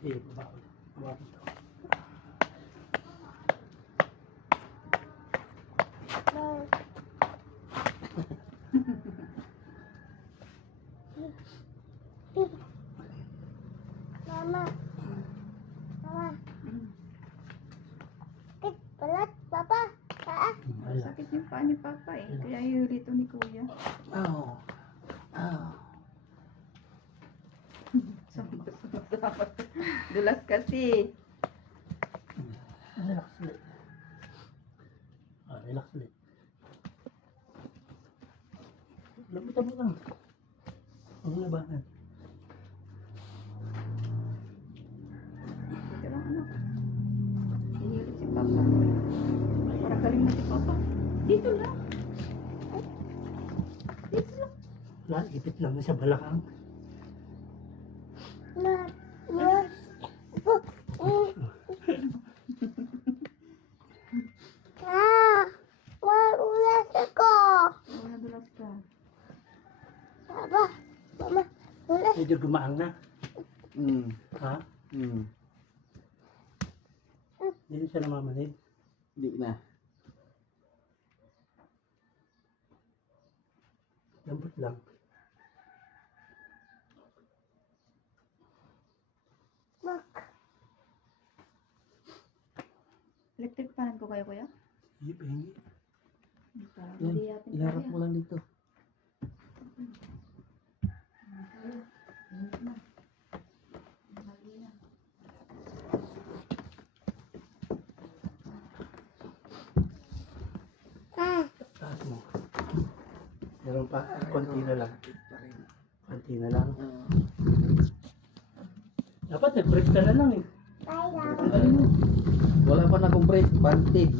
Sige, baba ko. Baba ko ito. Mama. Mama. Sakit balat, Papa. Paa. Ayun. Sakit yung paa ni Papa eh. Kaya yung rito ni Kuya. Oh. Oh. Dulas kasi. Relax ulit. Ah, relax ulit. Labutan mo lang. Huwag mo labanan. Dito lang ano. Hihilit si Papa. Para galing na si Papa. Dito lang. Dito lang. Wala, ipit lang na sa balakang. Ma. Ma. Ah. Ulas ako. Oo, nadulas ka. Papa. Mama. Ulas. Medyo gumaang na. Ha? Hmm. Hindi na siya namamanid. Di na. Lambot lang. Mak. Electric fan ko kayo, Kuya? Hindi, pahingi. Para Yan. maliyatin Iharap tayo. mo lang dito. Ah. Taas mo. Meron pa. Konti na lang. Pa rin. Konti na lang. Ah. Dapat nag-break ka na lang eh. Bye. Wala pa na akong break. Pantig.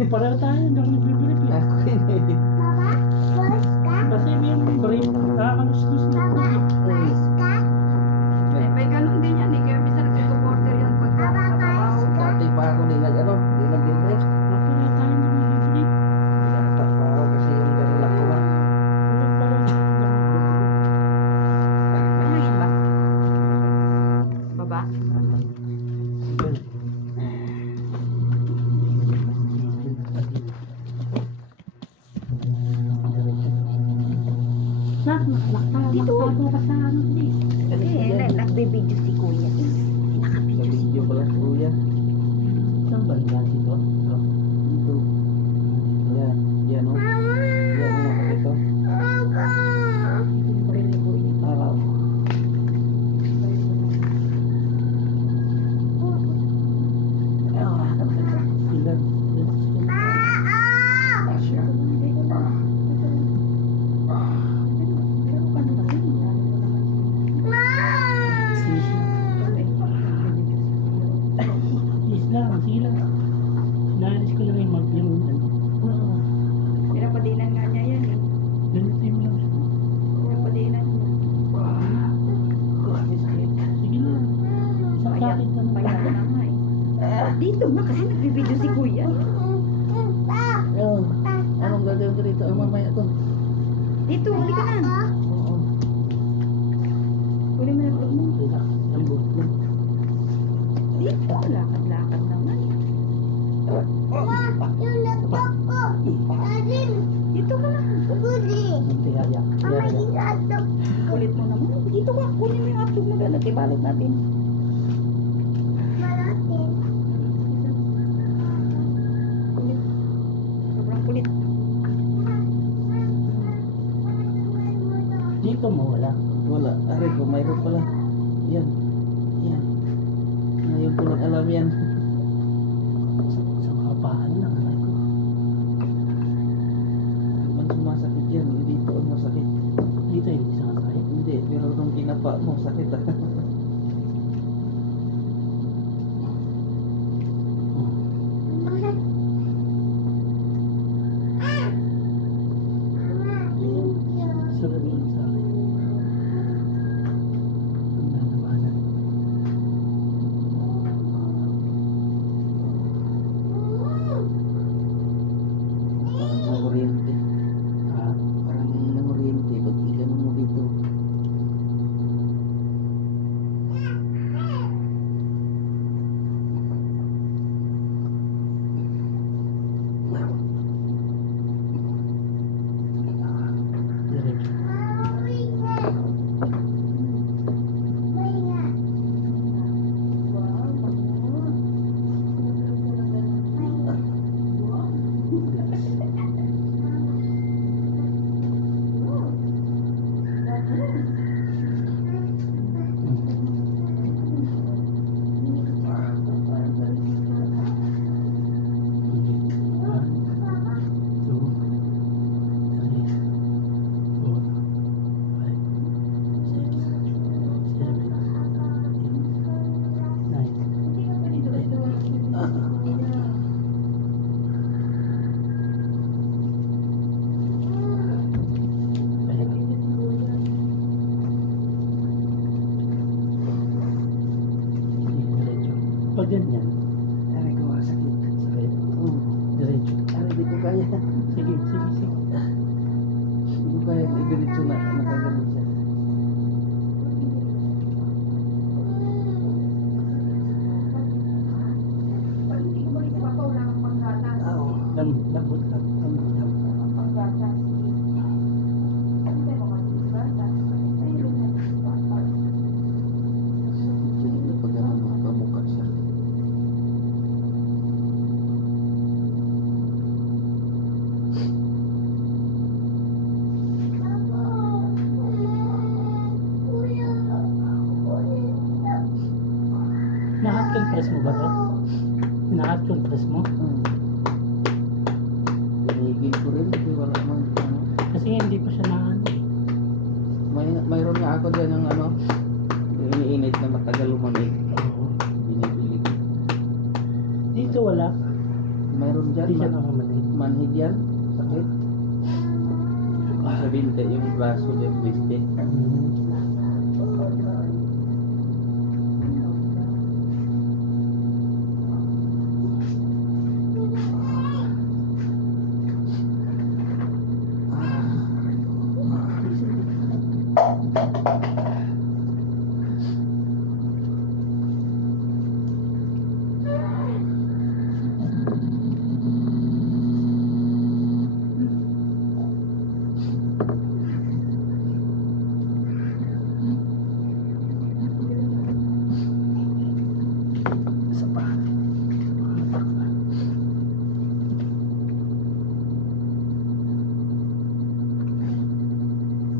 Pareho tayo. Hindi ako nag-break eh. Ako hindi. Mama. Ulas ka. Kasi yung break, nakakaluslos na. Mama. Ulas ka. May ganun din yan eh. Kaya bisa nagsusuporter yan pag Papa. nakatrabaho. Ulas ka. Dati pa ako di nag ano. Di nag-break. Pareho tayo nag-break. Nakatrabaho kasi yung galak ko lang. May hangin ba? Baba? Dito. Ka sa ano eh. Eh, nagbibideo si Kuya. Sa video pala kuya. Saan ba yan dito? Ito. Dito. Yan. Yan o. Yan o. Masakit o. Papa. Araw. Ilan? Asya. Isla, sige lang. Naalis ko lang yung yung ano. Pinapadinan nga niya yan eh. Ganito mo lang. Pinapadinan niya. Sige lang. Isang Payat, sakit lang. payat na nga eh. Dito nga kasi nagbibideo si Kuya. Yun. Anong gagawin ko dito? Mamaya to. Dito, huli ka na. Oo. Huli mo na vlog mo. Relax. Lambot lang. Dito, lakad-lakad naman. Yung laptop ko. Dadin. Dito ka na. Gudi. Hindi, hayak. Mama, yung laptop. Kulit mo naman. Dito ka, kunin mo yung hotdog na lalaki. Balot natin. Malatin. Kulit. Sobrang kulit. Dito mo wala. Wala. Aray ko, mayroon pala. Yan. Yan. Ngayon ko lang alam yan. Sa mga paan lang. Man sumasakit yan. Dito ang masakit. Dito hindi sakit. Hindi. Pero nung kinapa mo, sakit ah. Sunod lang sa akin. Ang nalabanan. Parang nanguryente. Ha? Parang nanguryente. Pag ikano mo dito. Pag ganyan, Aray ko, sakit. sakit. Diretso. Aray, di ko kaya. Sige, sige, sige. Di ko kaya i-diretso na nakaganon siya. Pag hindi ko balik si Papa, wala kang panggatas. Lambot lang. Lambot lang. Panggatas. Ano tayo makapaggatas? Ayun na si Papa. Hindi pag ano, pamuka siya. Nahat yung press mo ba to? Nahat yung press mo? Tinigil ko rin, kasi wala mang ano. Kasi hindi pa siya naano. Mayroon nga ako dyan ng ano, yung iniinit na matagal lumamig. Oo. Binibili ko. Dito wala. Mayroon dyan, Hindi siya namamalig. manhid yan, sakit. Sa binte, yung braso dyan, biste. Isa pa.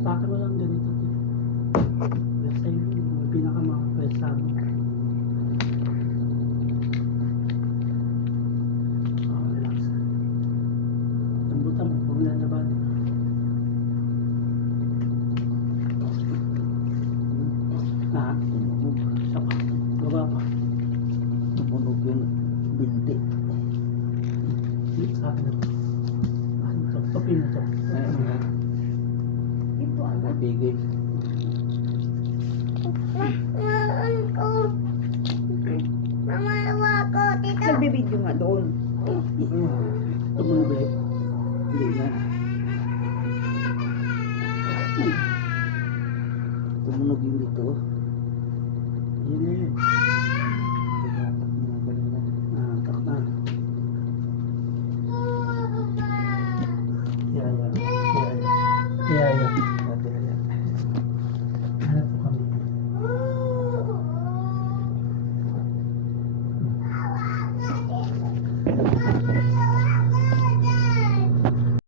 Bakit mo lang ganito? Basta yung pinakamakapwes sa amin. Oh, relax. Lambutan mo, huwag na nabanin. Ah, Tumunog. isa pa. Baba pa. Tumunog yung binti. Sa akin na ba? Ano to? Topin mo to. Ayun nga, Dito ano? napigil. Mama, ko, tita. Nagbibideo nga doon. Tumunog ulit. Hindi na. Tumunog yung dito. Yun na yun. Pagkatak mo na kanina. Ah, takta. Yaya. Yaya. Dati na yan. Hanap ko kami.